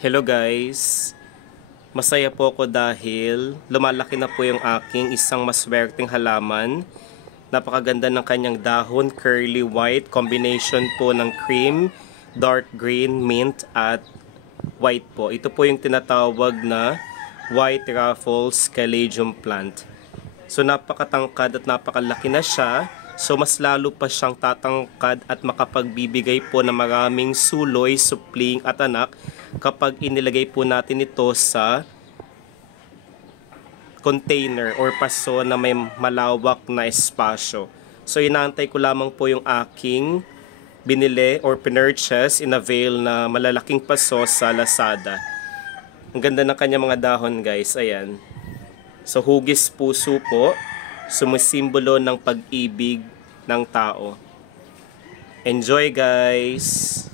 Hello guys! Masaya po ako dahil lumalaki na po yung aking isang maswerteng halaman. Napakaganda ng kanyang dahon, curly white, combination po ng cream, dark green, mint at white po. Ito po yung tinatawag na white ruffles caladium plant. So napakatangkad at napakalaki na siya. So mas lalo pa siyang tatangkad at makapagbibigay po ng maraming suloy, supling at anak kapag inilagay po natin ito sa container or paso na may malawak na espasyo. So inaantay ko lamang po yung aking binili or pinurchase in avail na malalaking paso sa Lazada. Ang ganda ng kanya mga dahon guys, ayan. So hugis puso po, sumisimbolo ng pag-ibig ng tao. Enjoy guys!